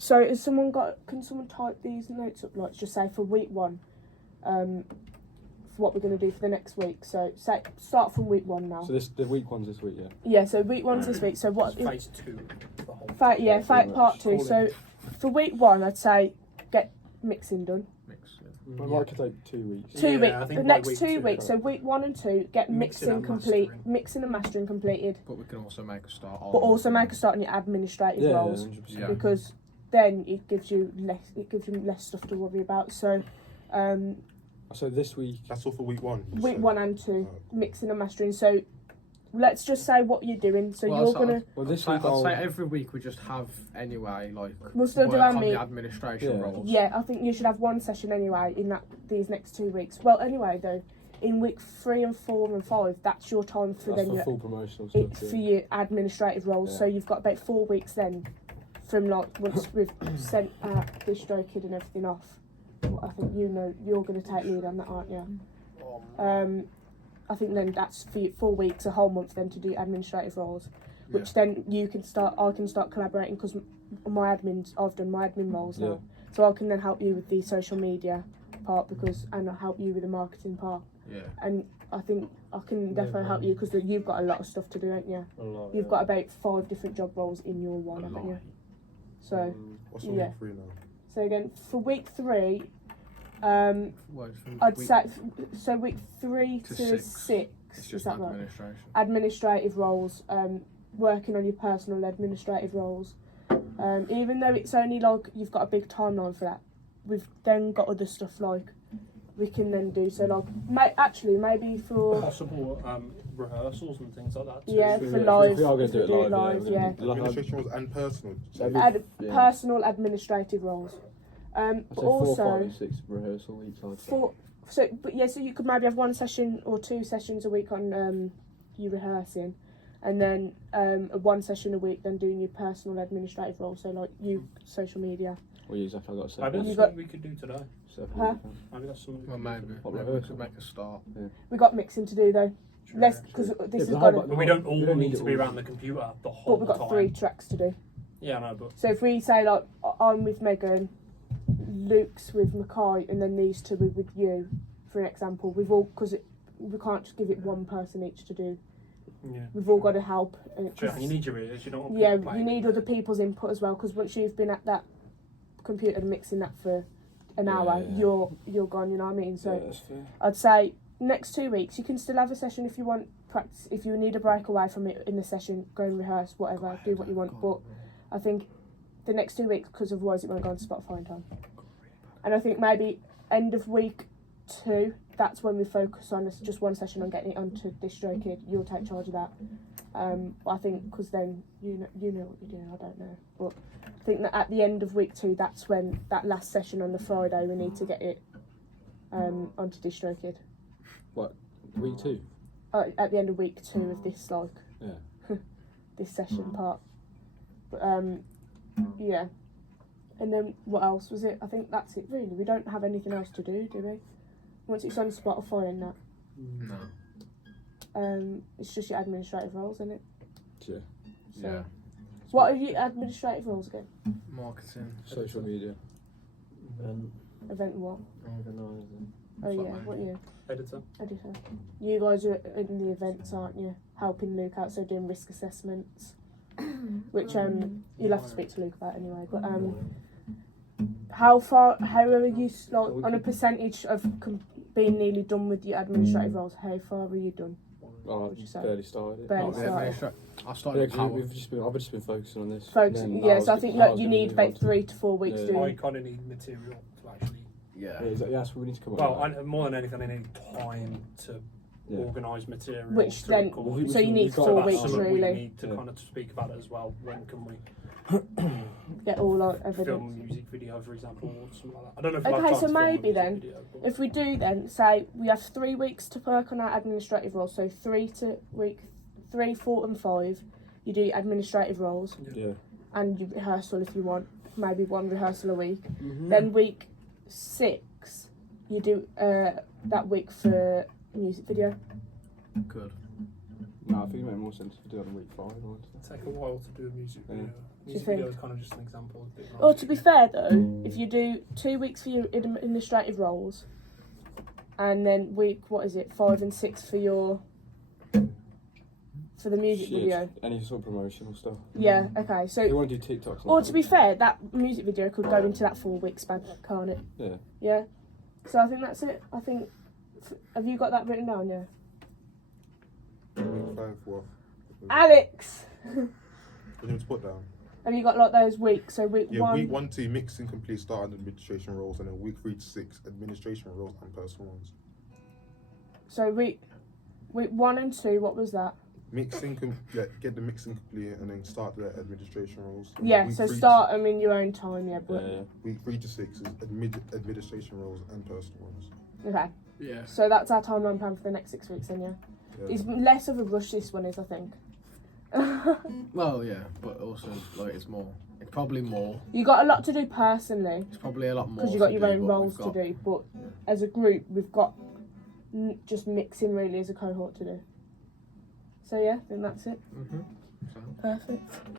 So has someone can someone type these notes up, like just say for week 1, for what we're going to do for the next week. So say start from week 1 now. So the week 1's this week, yeah? Yeah, so week 1's this week. So what? Phase 2. Phase part 2. So for week 1, I'd say get mixing done. Well, I could take 2 weeks. 2 weeks. I think The by next week 2 2, weeks. So week 1 and 2, get mixing and mastering completed. But we can also make a start on. But also make a start on your administrative Yeah, roles, 100%. because then it gives you less stuff to worry about. So So this week. That's all for week 1. you week said? 1 and 2, mixing and mastering. So let's just say what you're doing. So Well, you're gonna. Well, this I'd week I'll. say every week we just have anyway, like We'll still do work our on meet. the administration Yeah. roles. Yeah, I think you should have one session anyway in these next 2 weeks. Well, anyway though, in week 3 and 4 and 5, that's your time for That's then for your full promotional it's stuff. for Yeah. your administrative roles. Yeah. So you've got about 4 weeks then, from like once we've sent DistroKid and everything off. Well, I think you're going to take lead on that, aren't you? I think then that's for 4 weeks, a whole month then to do administrative roles, which then I can start collaborating because I've done my admin roles now, Yeah. so I can then help you with the social media part and I'll help you with the marketing part. Yeah. And I think I can definitely help you because you've got a lot of stuff to do, haven't you? A lot, You've yeah. got about 5 different job roles in your one, haven't you? So What's on yeah. week 3 now? So again, for week 3, Well, from I'd week say so week 3 to to 6, 6 it's is just that right? administration. Administrative roles, working on your personal administrative roles. Even though it's only like you've got a big timeline for that, we've then got other stuff like we can then do. So like maybe for Possible rehearsals and things like that. Too. yeah If for we- live, if we are going to do it live, yeah. Administration roles and personal. Yeah. Personal administrative roles. I'd But say 4, also 5, 6 rehearsal each side. so you could maybe have 1 session or 2 sessions a week on you rehearsing, and then 1 session a week then doing your personal administrative role. So like you social media. Well, yeah, exactly. I've got Maybe 7. that's got- something we could do today. Huh? Maybe that's something. Well, maybe What we rehearsal? could make a start. We got mixing to do though. Less because this Yeah, has but got. how But we don't all need it to be all. around the computer the whole But we've got time. 3 tracks to do. Yeah, I know, but So if we say like I'm with Megan, Luke's with Mackay, and then these 2 are with you, for an example, we can't just give it one person each to do. yeah. We've all got to help. And Do you reckon you need your ears? You don't want yeah, people you playing. need other people's input as well because once you've been at that computer mixing that for an hour, Yeah. you're gone. You know what I mean? So Yeah, that's fair. I'd say next 2 weeks you can still have a session if you want practice. If you need a break away from it in the session, go and rehearse, whatever, do what you want. But I think the next 2 weeks, because otherwise it won't go on Spotify in time. And I think maybe end of week 2, that's when we focus on just 1 session on getting it onto DistroKid. You'll take charge of that. I think because then you know what you're doing. I don't know, but I think that at the end of week 2, that's when that last session on the Friday we need to get it onto DistroKid. What? Week 2? At the end of week 2 of this Yeah. this session part. But yeah. And then what else was it? I think that's it really. We don't have anything else to do we? Once it's on Spotify and that. No. It's just your administrative roles, isn't it? Yeah. So Yeah. what are your administrative roles again? Marketing. Social media. Event what? Organising. Oh Something. yeah, what you? Editor. Editor. You guys are in the events, aren't you? Helping Luke out, so doing risk assessments. Which you'll have to speak to Luke about anyway. But how are you like on a percentage of being nearly done with your administrative roles? How far are you done? Oh, Would you say? barely started. Barely Not started. really. I Yeah, started with 'cause Power. I've just been focusing on this. Focusing, And then yeah. I So I was- think I like was you gonna need move about on to- 3 to 4 weeks Yeah. doing. I kind of need material to actually. Yeah. Yeah, exactly. That's what we need to come up Well, with. more than anything, I need time to Yeah. organise material. Which to then- record. Well, So you need we've got 4 about weeks That's something really. we need to Yeah. kind of speak about it as well. When can we Get all our film a evidence. music video, for example, or something like that? I don't know if Okay, we'll have so time to film a maybe music then, video, but- If we do then, say we have 3 weeks to work on our administrative roles, so 3, 4 and 5, you do administrative roles Yeah. and you rehearsal if you want, maybe 1 rehearsal a week. Mm-hmm. Then week 6, you do that week for music video. Good. No, I think it makes more sense to do it on week 5. Honestly. Take a while to do a music Yeah. video. Music think? video is kind of just an example. Of it. Or to be fair though, if you do 2 weeks for your administrative roles, and then week 5 and 6 for the music Shit, video. Any sort of promotional stuff. Yeah. Okay. If you So, want to do TikToks. or to be fair, that music video could go into that 4 week span, can't it? Yeah. Yeah. So I think that's it. I think. Have you got that written down? Yeah. Week 5 what? Alex, What do you want to put down? have you got like those weeks? So week Yeah, 1. week 1 to mixing complete start and administration roles, and then week 3 to 6 administration roles and personal ones. So week 1 and 2. What was that? Mixing, get the mixing complete, and then start the administration roles. And Yeah. week So 3 start them in your own time. Yeah. Yeah, But yeah. Week 3 to 6 is administration roles and personal ones. okay. Yeah. So that's our timeline plan for the next 6 weeks. Then yeah. Yeah. It's less of a rush. This one is, I think. Well, yeah, but also like it's probably more. You got a lot to do personally It's probably a lot more. because you got to your do, own but roles we've got- to do. But as a group, we've got just mixing really as a cohort to do. So yeah, I think that's it. Mhm. So. Perfect.